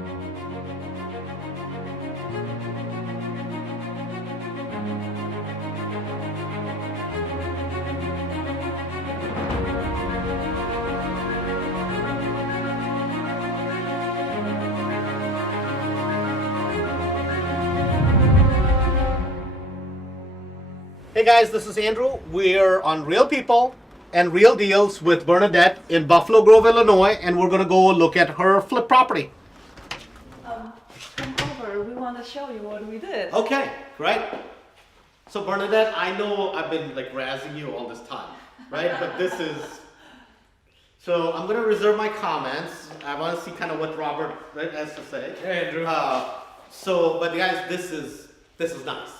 Hey guys, this is Andrew. We're on Real People and Real Deals with Bernadette in Buffalo Grove, Illinois, and we're going to go look at her flip property. Come over. We want to show you what we did. Okay, right. So Bernadette, I know I've been like razzing you all this time, right? But this is, so I'm going to reserve my comments. I want to see kind of what Robert has to say. Hey, Andrew. But guys, this is nice.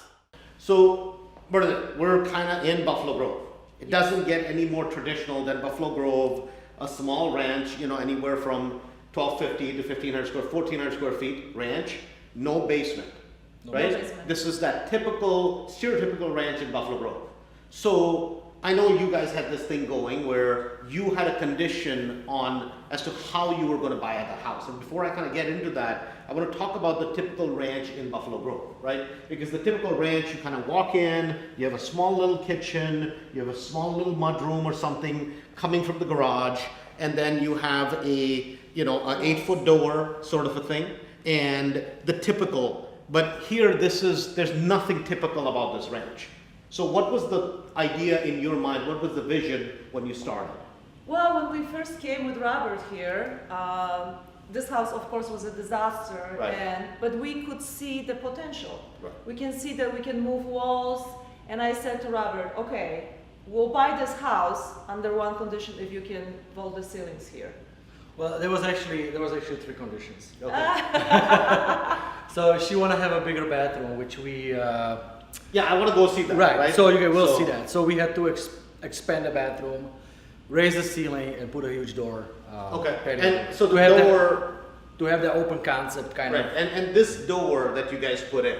So Bernadette, we're kind of in Buffalo Grove. It doesn't get any more traditional than Buffalo Grove, a small ranch, anywhere from 1,250 to 1,400 square feet ranch, no basement, right? No basement. This is that stereotypical ranch in Buffalo Grove. So I know you guys had this thing going where you had a condition as to how you were going to buy the house. And before I kind of get into that, I want to talk about the typical ranch in Buffalo Grove, right? Because the typical ranch, you kind of walk in, you have a small little kitchen, you have a small little mudroom or something coming from the garage, and then you have an 8-foot door sort of a thing, and the typical. But here, there's nothing typical about this ranch. So what was the idea in your mind? What was the vision when you started? Well, when we first came with Robert here, this house, of course, was a disaster, Right. but we could see the potential. Right. We can see that we can move walls, and I said to Robert, okay, we'll buy this house under one condition: if you can vault the ceilings here. Well, there was actually 3 conditions. Okay. So she want to have a bigger bathroom, which we Yeah, I want to go see that. right. So you will see that. So we had to expand the bathroom, raise the ceiling, and put a huge door. Okay. patio. And so to the have door, to have the open concept kind right? of. And this door that you guys put in,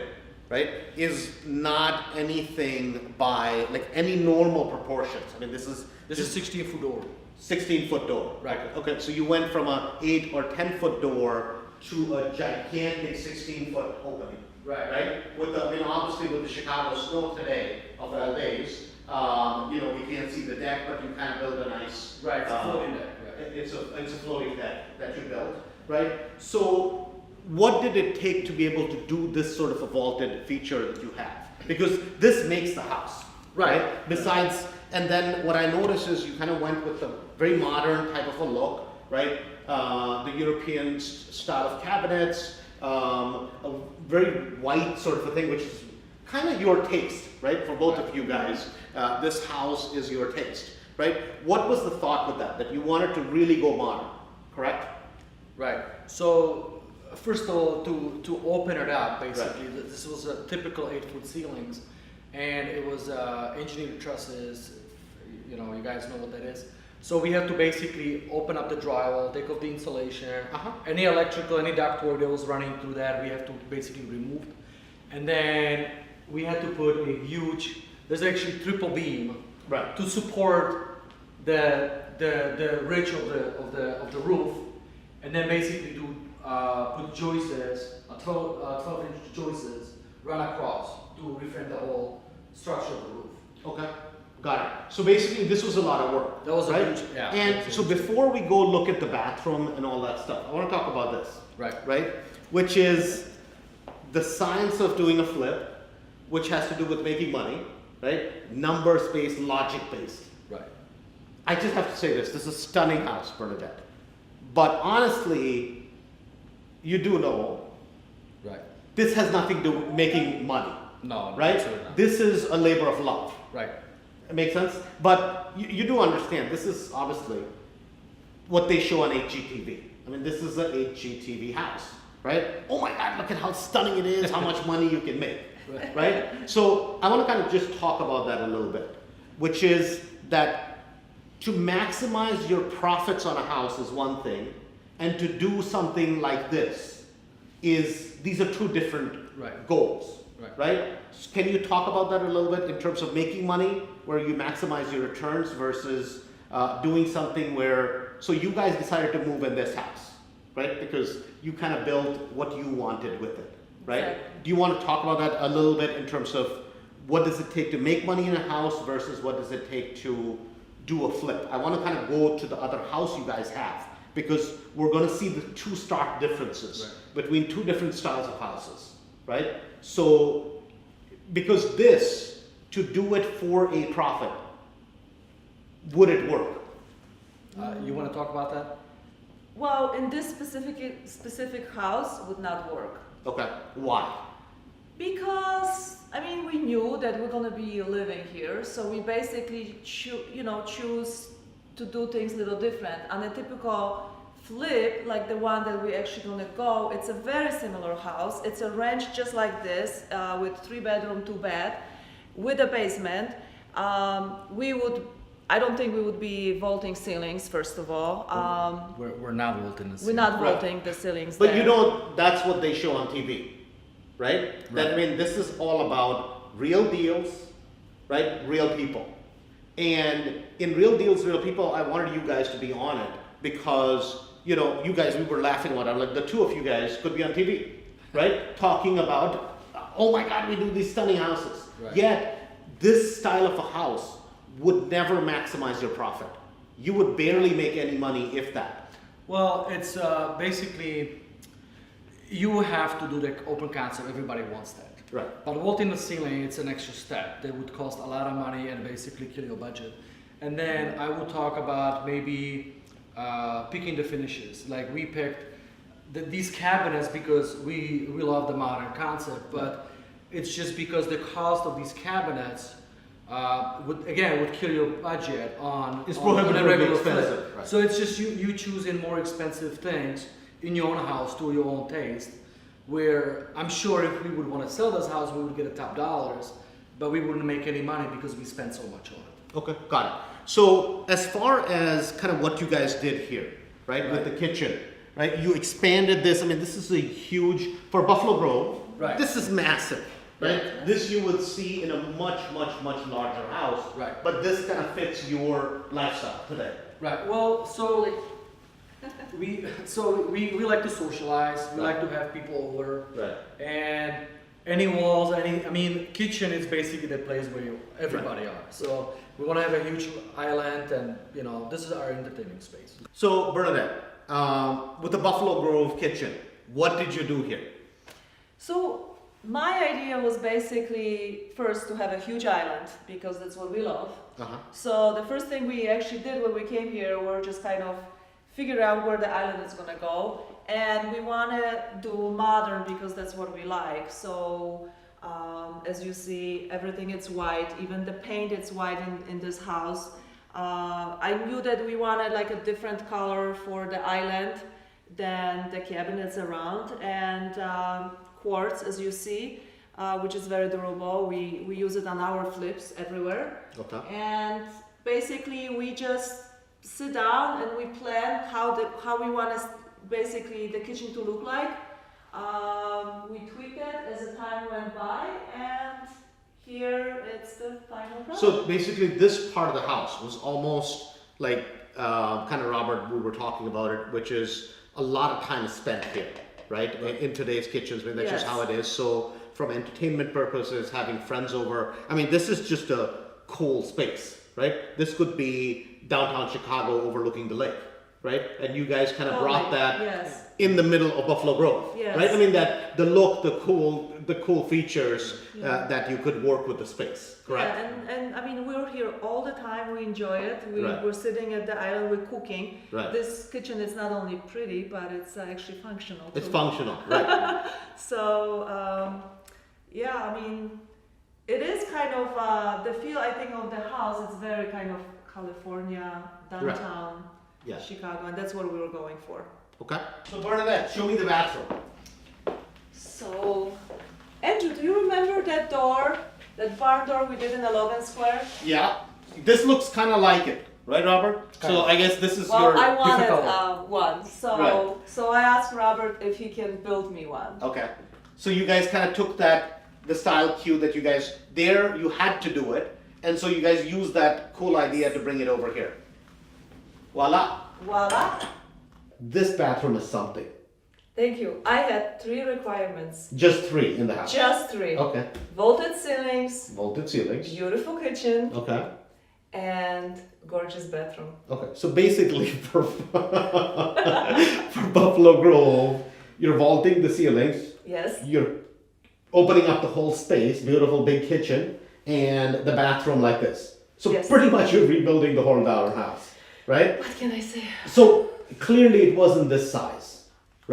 right, is not anything by like any normal proportions. I mean, this is This is 16-foot door. 16-foot door. Right. Okay. So you went from a 8 or 10-foot door to a gigantic 16-foot opening. Right? Obviously with the Chicago snow today, of all days, we can't see the deck, but you kind of build a nice. Right, it's a floating deck. Right. It's a floating deck that you built, right? So what did it take to be able to do this sort of a vaulted feature that you have? Because this makes the house, right? Besides, and then what I noticed is you kind of went with a very modern type of a look, right? The European style of cabinets, a very white sort of a thing, which is kind of your taste, right? For both of you guys, this house is your taste, right? What was the thought with that you wanted to really go modern, correct? Right. So first of all, to open it up, basically, this was a typical 8-foot ceilings, and it was engineered trusses. You guys know what that is. So we had to basically open up the drywall, take off the insulation, any electrical, any ductwork that was running through that, we have to basically remove. And then we had to put a huge, there's actually triple beam to support the ridge of the roof, and then basically to put joists, 12-inch joists, run across to reframe the whole structure of the roof. Okay. Got it. So basically, this was a lot of work. That was right? a huge, yeah. And so before we go look at the bathroom and all that stuff, I want to talk about this. Right? Which is the science of doing a flip, which has to do with making money, right? Numbers based, logic based. Right. I just have to say this is a stunning house, Bernadette. But honestly, you do know, Right. this has nothing to do with making money. No. Right? Absolutely not. This is a labor of love. Right. It makes sense? But you do understand, this is obviously what they show on HGTV. I mean, this is an HGTV house, right? Oh my God, look at how stunning it is, how much money you can make, right? So I want to kind of just talk about that a little bit, which is that to maximize your profits on a house is one thing, and to do something like this these are two different goals. Right? Can you talk about that a little bit in terms of making money, where you maximize your returns versus doing something where, so you guys decided to move in this house, right? Because you kind of built what you wanted with it, right? Exactly. Do you want to talk about that a little bit in terms of what does it take to make money in a house versus what does it take to do a flip? I want to kind of go to the other house you guys have because we're going to see the two stark differences between two different styles of houses, right? So, because this, to do it for a profit, would it work? You want to talk about that? Well, in this specific house would not work. Okay, why? Because, I mean, we knew that we're gonna be living here, so we basically choose to do things a little different. On a typical flip, like the one that we actually gonna go, it's a very similar house. It's a ranch just like this, with 3-bedroom, 2-bath, with a basement. I don't think we would be vaulting ceilings, first of all. We're not vaulting the We're not Right. vaulting the ceilings But there. you know, that's what they show on TV, right? That, I mean, this is all about real deals, right? Real people. And in Real Deals, Real People, I wanted you guys to be on it because, you know, you guys, we were laughing about it. Like, the two of you guys could be on TV, right? Talking about, oh my God, we do these stunning houses. Right. Yet, this style of a house would never maximize your profit. You would barely make any money, if that. Well, it's basically you have to do the open concept. Everybody wants that. Right. But vaulting the ceiling, it's an extra step that would cost a lot of money and basically kill your budget. And then I would talk about maybe picking the finishes. Like we picked these cabinets because we love the modern concept, but it's just because the cost of these cabinets would kill your budget on It's on a prohibitively regular expensive, flip. right. So it's just you choosing more expensive things in your own house to your own taste. Where I'm sure if we would want to sell this house, we would get the top dollars, but we wouldn't make any money because we spent so much on it. Okay, got it. So as far as kind of what you guys did here, right, with the kitchen, right, you expanded this. I mean, this is a huge, for Buffalo Grove, Right. this is massive, right? Yeah. This you would see in a much, much, much larger house, Right. but this kind of fits your lifestyle today. Right. Well, so we like to socialize. We like to have people over. Right. And any walls, kitchen is basically the place where everybody are. So we want to have a huge island, and this is our entertaining space. So Bernadette, with the Buffalo Grove kitchen, what did you do here? So my idea was basically first to have a huge island because that's what we love. Uh-huh. So the first thing we actually did when we came here were just kind of figure out where the island is gonna go, and we want to do modern because that's what we like. So as you see, everything is white, even the paint is white in this house. I knew that we wanted like a different color for the island than the cabinets around, and quartz, as you see, which is very durable. We use it on our flips everywhere. Okay. And basically we just sit down and we plan how we want basically the kitchen to look like. We tweak it as the time went by, and here it's the final product. So basically, this part of the house was almost like kind of Robert, we were talking about it, which is a lot of time is spent here, right? In today's kitchens, I mean, that's just Yes. how it is. So from entertainment purposes, having friends over, I mean, this is just a cool space, right? This could be downtown Chicago overlooking the lake, right? And you guys kind of brought that Yes. in the middle of Buffalo Grove, Yes. right? I mean, that the look, the cool features that you could work with the space, correct? Yeah, and I mean, we're here all the time. We enjoy it. Right. We're sitting at the island, we're cooking. Right. This kitchen is not only pretty, but it's actually functional too. It's functional, right? So, yeah, I mean, it is kind of the feel, I think, of the house. It's very kind of California, downtown Yeah. Chicago, and that's what we were going for. Okay. So Bernadette, show me the bathroom. So, Andrew, do you remember that door, that barn door we did in the Logan Square? Yeah. This looks kind of like it, right, Robert? So I guess this is Well, your. I wanted difficult. one, so Right. so I asked Robert if he can build me one. Okay. So you guys kind of took the style cue that you guys there. You had to do it, and so you guys used that cool idea to bring it over here. Voila. Voila! This bathroom is something. Thank you. I had 3 requirements. Just 3 in the house. Just 3. Okay. Vaulted ceilings, Vaulted ceilings. beautiful kitchen, Okay. and gorgeous bathroom. Okay. So basically, for for Buffalo Grove, you're vaulting the ceilings. Yes. You're opening up the whole space, beautiful big kitchen, and the bathroom like this. So Yes. pretty much you're rebuilding the whole darn house, right? What can I say? So clearly it wasn't this size,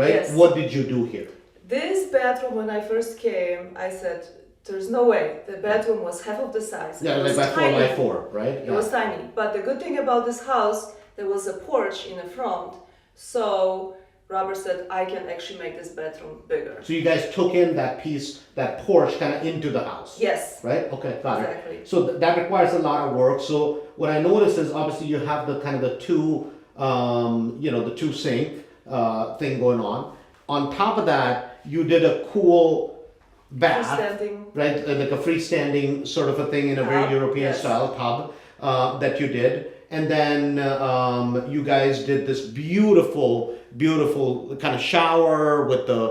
right? Yes. What did you do here? This bathroom, when I first came, I said, there's no way. The bathroom was half of the size. Yeah, It like was by 4 tiny. by 4, right? It was tiny. But the good thing about this house, there was a porch in the front. So Robert said, I can actually make this bedroom bigger. So you guys took in that piece, that porch kind of into the house. Yes. Right? Okay, got Exactly. it. So that requires a lot of work. So what I noticed is obviously you have the kind of the two, the two sink thing going on. On top of that, you did a cool bath, Freestanding. right? Like a freestanding sort of a thing in a very Tub, European yes. style tub that you did. And then you guys did this beautiful kind of shower with the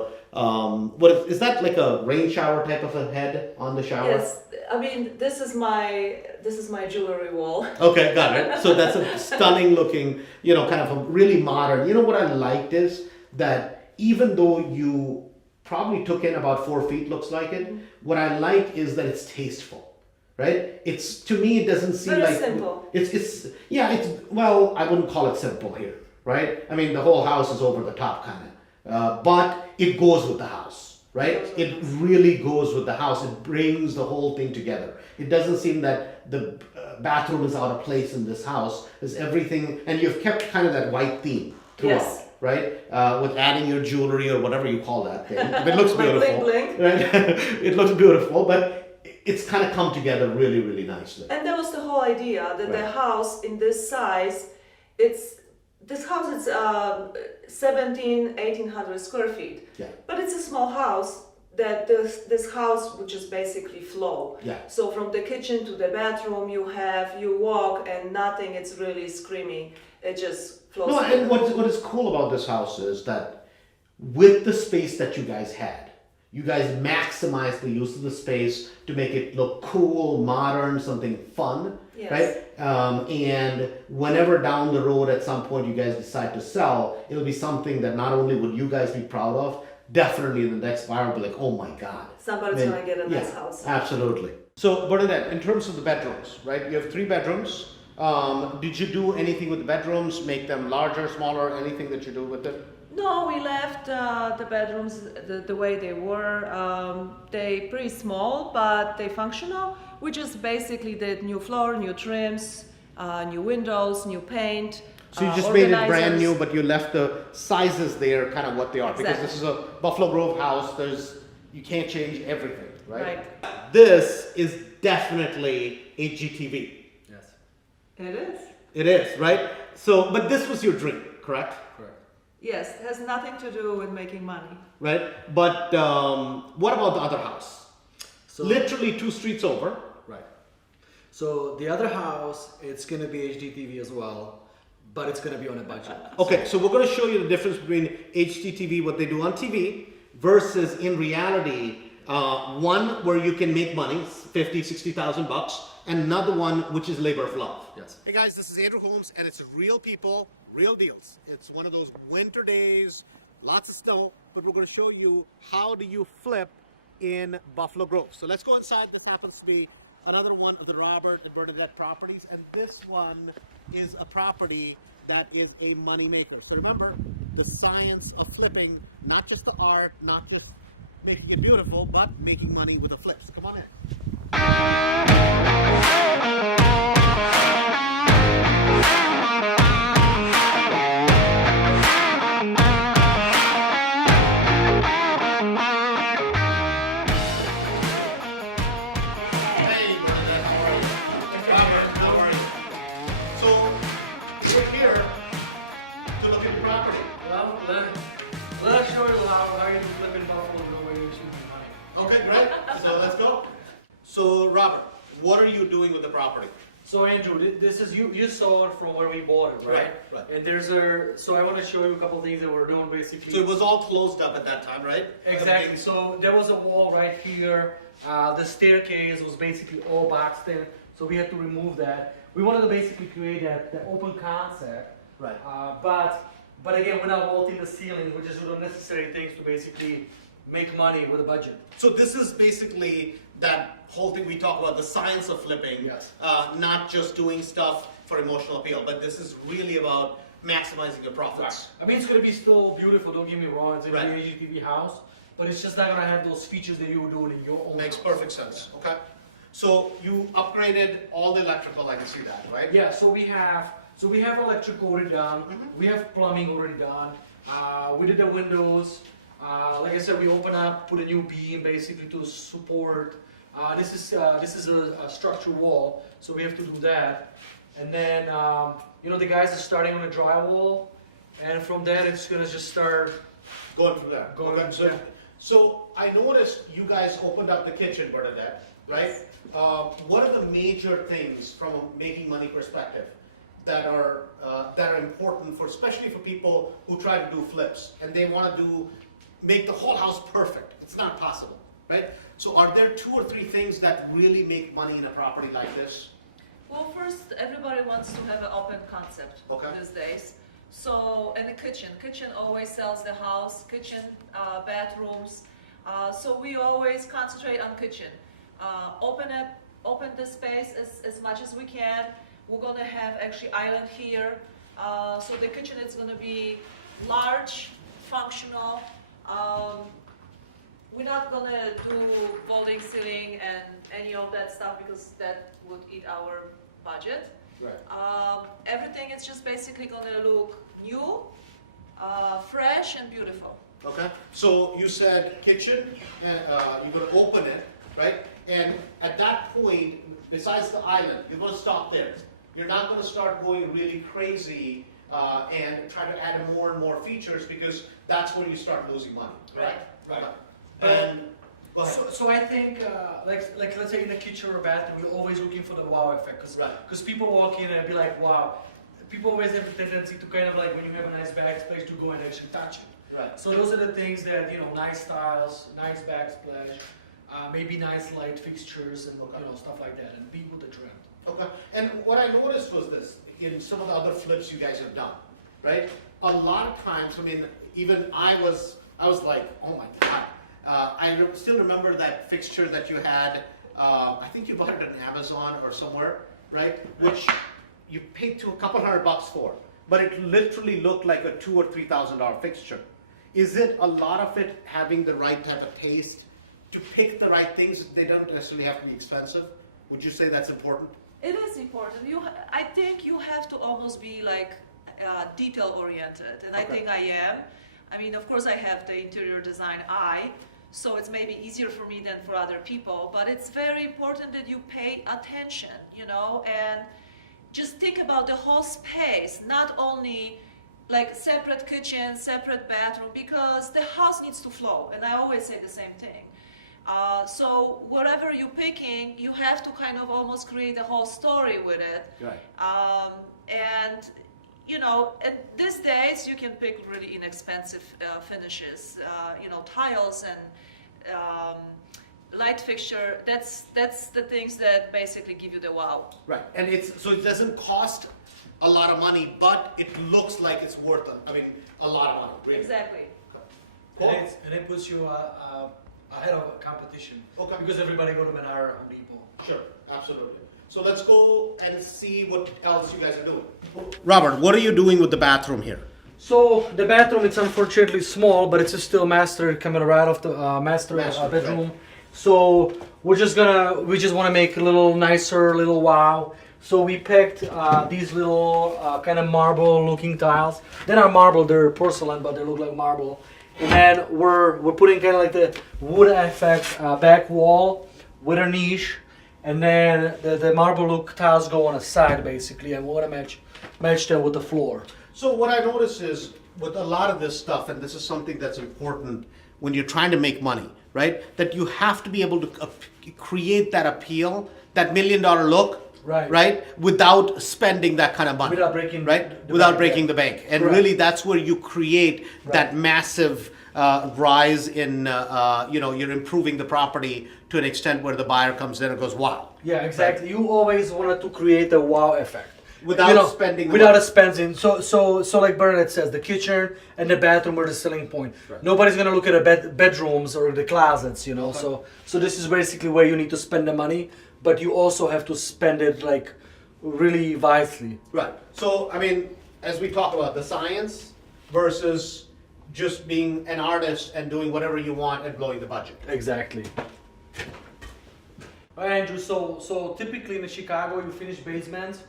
is that like a rain shower type of a head on the shower? Yes. I mean, this is my jewelry wall. Okay, got it. So that's a stunning looking, kind of a really modern. You know what I liked is that even though you probably took in about 4 feet, looks like it, what I like is that it's tasteful. Right? It's, to me, it doesn't seem Very like simple. It's well, I wouldn't call it simple here, right? I mean, the whole house is over the top kind of, but it goes with the house, right? It really goes with the house. It brings the whole thing together. It doesn't seem that the bathroom is out of place in this house. There's everything, and you've kept kind of that white theme throughout. Yes. Right, with adding your jewelry or whatever you call that thing, it looks My beautiful. bling bling. Right, it looks beautiful, but it's kind of come together really, really nicely. And that was the whole idea, that the Right. house in this size, this house is 1,800 square feet. Yeah. But it's a small house that this house would just basically flow. Yeah. So from the kitchen to the bathroom, you walk and nothing, it's really screaming. It just flows. No, and what is cool about this house is that with the space that you guys had, you guys maximized the use of the space to make it look cool, modern, something fun, Yes. right? And whenever down the road at some point you guys decide to sell, it'll be something that not only would you guys be proud of, definitely the next buyer will be like, oh my God. Somebody's Man, gonna get a nice yeah, house. Absolutely. So, Bernadette, in terms of the bedrooms, right? You have 3 bedrooms. Did you do anything with the bedrooms? Make them larger, smaller? Anything that you do with them? No, we left the bedrooms the way they were. They pretty small, but they functional. We just basically did new floor, new trims, new windows, new paint. So you just made it brand organizers. new, but you left the sizes there kind of what they are. Because Exactly. this is a Buffalo Grove house, you can't change everything, right? Right. This is definitely HGTV. Yes. It is. It is, right? So, but this was your dream, correct? Correct. Yes, it has nothing to do with making money. Right? But what about the other house? So Literally 2 streets over. right. So the other house, it's gonna be HDTV as well, but it's gonna be on a budget. Okay, so we're going to show you the difference between HGTV, what they do on TV, versus in reality, one where you can make money, 50, 60,000 bucks, and another one which is labor of love. Yes. Hey guys, this is Andrew Holmes, and it's real people, real deals. It's one of those winter days, lots of snow, but we're going to show you how do you flip in Buffalo Grove. So let's go inside. This happens to be another one of the Robert and Bernadette properties, and this one is a property that is a money maker. So remember, the science of flipping, not just the art, not just making it beautiful, but making money with the flips. Come on in. Hey, Bernadette, how are you? Robert, how are you? So, we're here to look at your property. Well, let's show you how you live in Buffalo the way you should be money. Okay, great. So let's go. So, Robert, what are you doing with the property? So Andrew, this is you saw it from where we bought it, right? Right. And there's so I want to show you a couple things that we're doing basically. So it was all closed up at that time, right? Exactly. So there was a wall right here. The staircase was basically all boxed in, so we had to remove that. We wanted to basically create that open concept, Right. but again, without vaulting the ceiling, which is the necessary things to basically make money with a budget. So this is basically that whole thing we talk about, the science of flipping. Yes. Not just doing stuff for emotional appeal, but this is really about maximizing your profits. I mean, it's gonna be still beautiful. Don't get me wrong. It's a Right. HGTV house, but it's just not gonna have those features that you would do it in your own. Makes house. perfect sense. Okay. So you upgraded all the electrical, I can see that, right? Yeah. So we have electric already done. Mhm. We have plumbing already done. We did the windows. Like I said, we opened up, put a new beam basically to support. This is a structural wall, so we have to do that. And then the guys are starting on the drywall, and from there it's gonna just start. Going from there. Going, Okay. yeah. So I noticed you guys opened up the kitchen, Bernadette, right? What are the major things from a making money perspective that are important for, especially for people who try to do flips and they want to make the whole house perfect? It's not possible, right? So are there 2 or 3 things that really make money in a property like this? Well, first, everybody wants to have an open concept Okay. these days. So, and the kitchen always sells the house, kitchen, bathrooms. So we always concentrate on kitchen. Open the space as much as we can. We're gonna have actually island here. So the kitchen is gonna be large, functional. We're not gonna do vaulting ceiling and any of that stuff because that would eat our budget. Right. Everything is just basically gonna look new, fresh and beautiful. Okay. So you said kitchen, and you're going to open it, right? And at that point, besides the island, you're going to stop there. You're not going to start going really crazy and try to add more and more features because that's when you start losing money, right? Right. Okay. And go ahead. So I think like let's say in the kitchen or bathroom, we're always looking for the wow effect because Right. people walk in and be like, wow. People always have a tendency to kind of like when you have a nice backsplash to go and actually touch it. Right. So those are the things that nice styles, nice backsplash, maybe nice light fixtures and Okay. stuff like that, and be with the trend. Okay. And what I noticed was this in some of the other flips you guys have done, right? A lot of times, I mean, even I was like, oh my God. Still remember that fixture that you had. I think you bought it on Amazon or somewhere, right? Which you paid to a couple $100 for, but it literally looked like a $2,000 or $3,000 fixture. Is it a lot of it having the right type of taste to pick the right things? They don't necessarily have to be expensive. Would you say that's important? It is important. I think you have to almost be like detail oriented, and I Okay. think I am. I mean, of course, I have the interior design eye, so it's maybe easier for me than for other people. But it's very important that you pay attention, and just think about the whole space, not only like separate kitchen, separate bathroom, because the house needs to flow, and I always say the same thing. So whatever you're picking, you have to kind of almost create a whole story with it. Right. And at these days you can pick really inexpensive finishes, tiles and light fixture. That's the things that basically give you the wow. Right, and so it doesn't cost a lot of money, but it looks like it's worth a lot of money. Really. Exactly. Cool. And it puts you ahead of competition. Okay. Because everybody go to Menara, Home Depot. Sure, absolutely. So let's go and see what else you guys are doing. Robert, what are you doing with the bathroom here? So the bathroom, it's unfortunately small, but it's still master coming right off the master bedroom. Right. So we just want to make a little nicer, little wow. So we picked these little kind of marble-looking tiles. They're not marble; they're porcelain, but they look like marble. And then we're putting kind of like the wood effect back wall with a niche, and then the marble look tiles go on a side basically, and we want to match them with the floor. So what I notice is with a lot of this stuff, and this is something that's important when you're trying to make money, right? That you have to be able to create that appeal, that $1 million look, Right. without spending that kind of money. Without breaking right? the Without bank, breaking yeah. the bank. And Correct. really that's where you create Right. that massive rise in, you're improving the property to an extent where the buyer comes in and goes, wow. Yeah, exactly. You always wanted to create a wow effect. Without spending the without money. a spending. So like Bernadette says, the kitchen and the bathroom are the selling point. Right. Nobody's gonna look at the bedrooms or the closets, Okay. So this is basically where you need to spend the money, but you also have to spend it like really wisely. Right. So, I mean, as we talk about the science versus just being an artist and doing whatever you want and blowing the budget. Exactly. All right, Andrew. So typically in Chicago, you finish basements.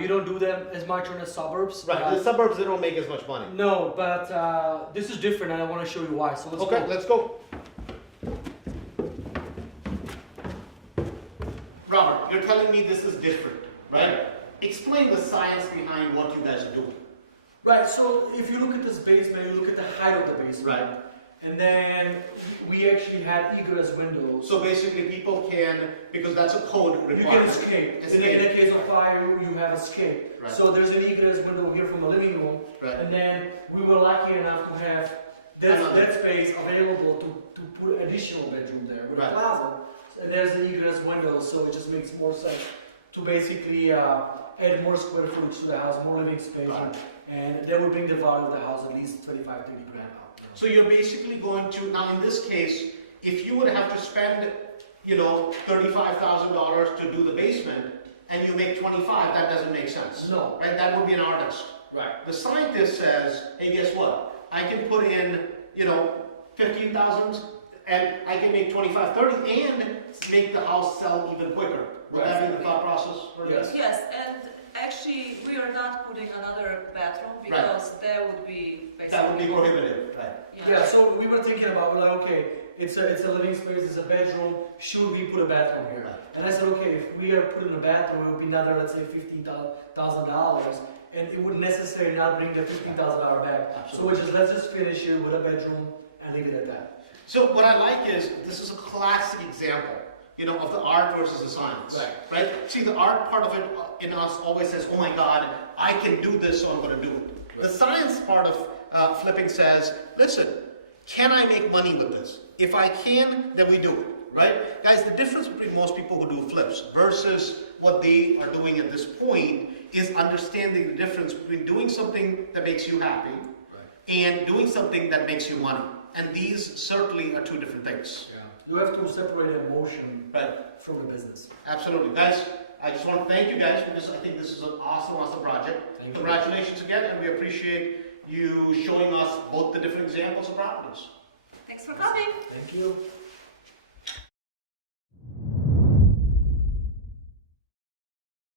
You don't do them as much on the suburbs. Right. The suburbs, they don't make as much money. No, but this is different, and I want to show you why. So let's Okay, go. let's go. Robert, you're telling me this is different, right? Explain the science behind what you guys are doing. Right. So if you look at this basement, you look at the height of the basement. Right. And then we actually had egress windows. So basically people can, because that's a code You requirement. can escape. In the case of fire, you have escape. Right. So there's an egress window here from the living room. Right. And then we were lucky enough to have that space available to put additional bedroom there with Right. a closet. So there's an egress window, so it just makes more sense to basically add more square footage to the house, more living space. Right. And that would bring the value of the house at least 25, 30 grand up. So you're basically going to, now in this case, if you would have to spend, $35,000 to do the basement and you make 25, that doesn't make sense. No. Right? That would be an artist. Right. The scientist says, hey, guess what? I can put in, 15,000 and I can make 25, 30 and make the house sell even quicker. Would that be the thought process? Yes. Yes, and actually, we are not putting another bathroom because that would be basically. That would be prohibitive, right? Yeah, so we were thinking about, we're like, okay, it's a living space, it's a bedroom, should we put a bathroom here? Right. And I said, okay, if we are putting a bathroom, it would be another, let's say, $15,000, and it would necessarily not bring the $15,000 back. Absolutely. So let's just finish it with a bedroom and leave it at that. So what I like is, this is a classic example, of the art versus the science. Right? See, the art part of it in us always says, oh my God, I can do this, so I'm going to do it. Right. The science part of flipping says, listen, can I make money with this? If I can, then we do it. Right? Guys, the difference between most people who do flips versus what they are doing at this point is understanding the difference between doing something that makes you happy and doing something that makes you money. And these certainly are two different things. Yeah. You have to separate emotion Right. from the business. Absolutely. Guys, I just want to thank you guys because I think this is an awesome project. Thank you. Congratulations again, and we appreciate you showing us both the different examples of properties. Thanks for coming. Thank you.